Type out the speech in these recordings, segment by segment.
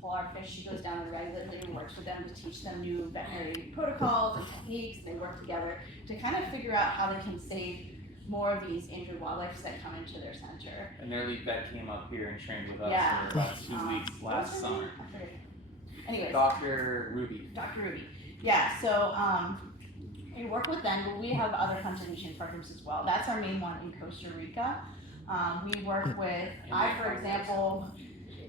polar fish, she goes down regularly and works with them to teach them new veterinary protocols and techniques. They work together to kind of figure out how they can save more of these injured wildlife that come into their center. And their lead vet came up here and trained with us Yeah. for about 2 weeks last summer. Anyways. Dr. Ruby. Dr. Ruby. Yeah, so we work with them, but we have other conservation programs as well. That's our main one in Costa Rica. We work with, for example,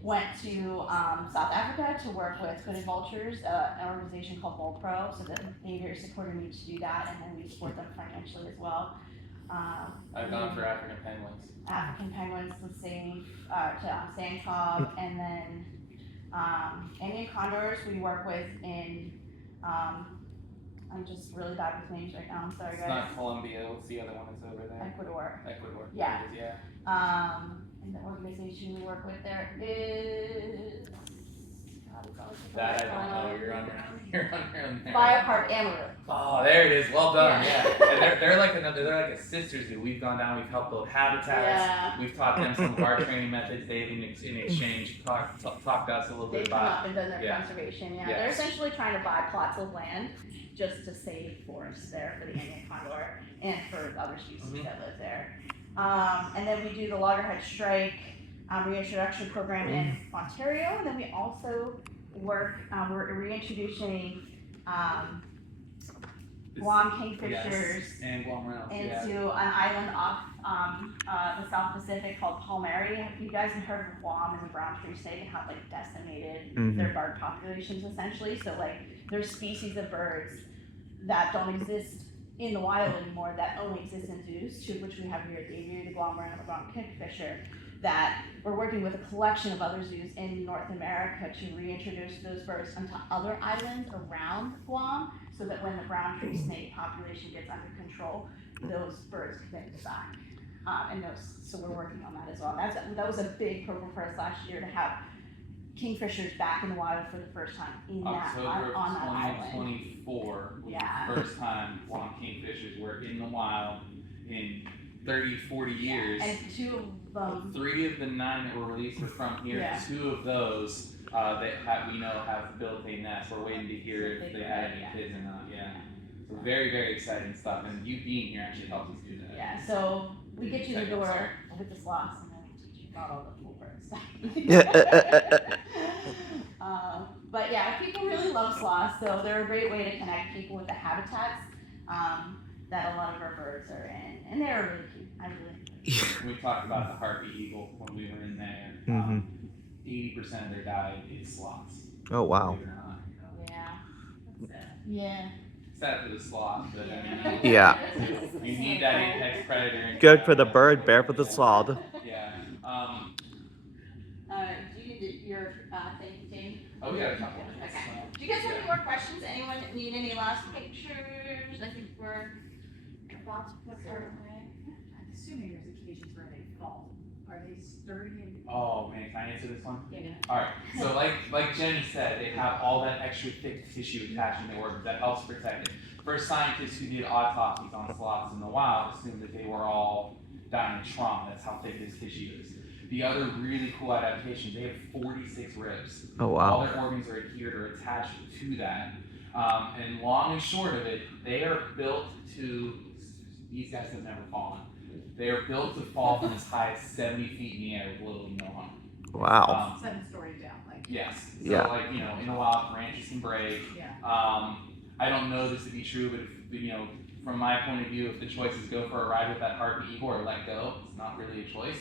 went to South Africa to work with Hooded Vultures, an organization called Bull Pro, so that Aviary supported me to do that, and then we support them financially as well. I've gone for African penguins. African penguins, the same, to sand cob, and then Indian condors we work with in, I'm just really bad with names right now, I'm sorry guys. It's not Colombia, what's the other one that's over there? Ecuador. Ecuador. Yeah. There it is, yeah. And the organization we work with there is, That I don't know, you're on there. Biopark Amarillo. Oh, there it is, well done, Yeah. yeah. And they're like a sister zoo. We've gone down, we've helped build habitats, Yeah. we've taught them some of our training methods, they've in exchange talked to us a little They bit come about. up and done their Yeah. conservation, yeah. Yes. They're essentially trying to buy plots of land just to save forests there for the Indian condor and for other species that live there. And then we do the loggerhead strike reintroduction program in Ontario, and then we also work, we're reintroducing Guam kingfishers Yes, and Guam Reynolds, into an island off the South Pacific called Palmary. Have you guys heard of Guam and the brown tree snake and how like decimated their bird populations essentially? So like there's species of birds that don't exist in the wild anymore that only exist in zoos, to which we have here at the Aviary, the Guam Reynolds, the Guam kingfisher, that we're working with a collection of other zoos in North America to reintroduce those birds onto other islands around Guam, so that when the brown tree snake population gets under control, those birds can then be back. So we're working on that as well. That was a big program for us last year to have kingfishers back in the wild for the first time in October on that island. 2024 was Yeah. the first time Guam kingfishers were in the wild in 30, 40 years. And two of them. 3 of the 9 that were released were from here. Yeah. 2 of those we know have built a nest. We're waiting to hear if they had any kids or not. Yeah. So very, very exciting stuff. And you being here actually helps us do that. Yeah. So we get you the door with the sloths, and then we teach you about all the cool birds. But yeah, people really love sloths, so they're a great way to connect people with the habitats that a lot of our birds are in, and they're really cute. I really. We talked about the harpy eagle when we were in there. 80% of their diet is sloths. Oh wow. Believe it or not, you know. Yeah. Yeah. Sad for the sloth, but I mean, Yeah. you need that apex predator. Good for the bird, bad for the sloth. Yeah. Do you need your thing, Dave? Oh, we got a couple minutes. Okay. Do you guys have any more questions? Anyone need any last pictures? I think we're about to put her away. I'm assuming there's occasions where they fall. Are they sturdy and? Oh man, can I answer this one? Yeah. Alright, so like Jenny said, they have all that extra thick tissue attached in their organs that helps protect it. First scientists who did autopsies on sloths in the wild assumed that they were all dying in trauma. That's how thick this tissue is. The other really cool adaptation, they have 46 ribs. Oh wow. All their organs are adhered or attached to that. And long and short of it, they are built to, these guys have never fallen. They are built to fall from as high as 70 feet in the air with little to no harm. Wow. 7 stories down, like. Yes. So Yeah. like, in the wild, branches can break. Yeah. I don't know this to be true, but if, from my point of view, if the choice is go for a ride with that harpy eagle or let go, it's not really a choice.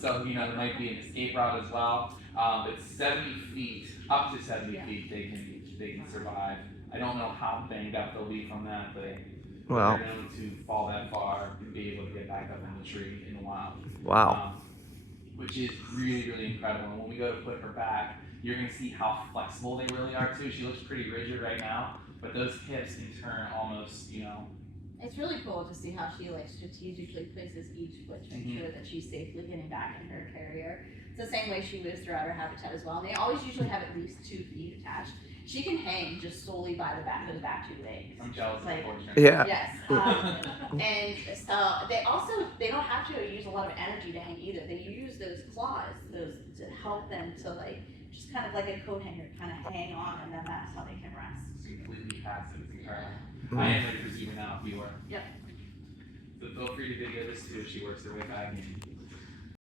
So there might be an escape route as well. But 70 feet, up to 70 feet, they can survive. I don't know how banged up they'll be from that, but Wow. they're known to fall that far and be able to get back up in the tree in the wild. Wow. Which is really, really incredible. And when we go to put her back, you're going to see how flexible they really are too. She looks pretty rigid right now, but those hips can turn almost, It's really cool to see how she like strategically places each foot to make sure that she's safely getting back in her carrier. It's the same way she moves throughout her habitat as well. And they always usually have at least 2 feet attached. She can hang just solely by the back of the back 2 legs. I'm jealous, Like, unfortunately. Yeah. Yes. And they don't have to use a lot of energy to hang either. They use those claws, to help them to like just kind of like a coat hanger, kind of hang on, and then that's how they can rest. Completely passive. It's incredible. I am ready for Zuma now if you are. Yep. So feel free to video this too as she works her way back in.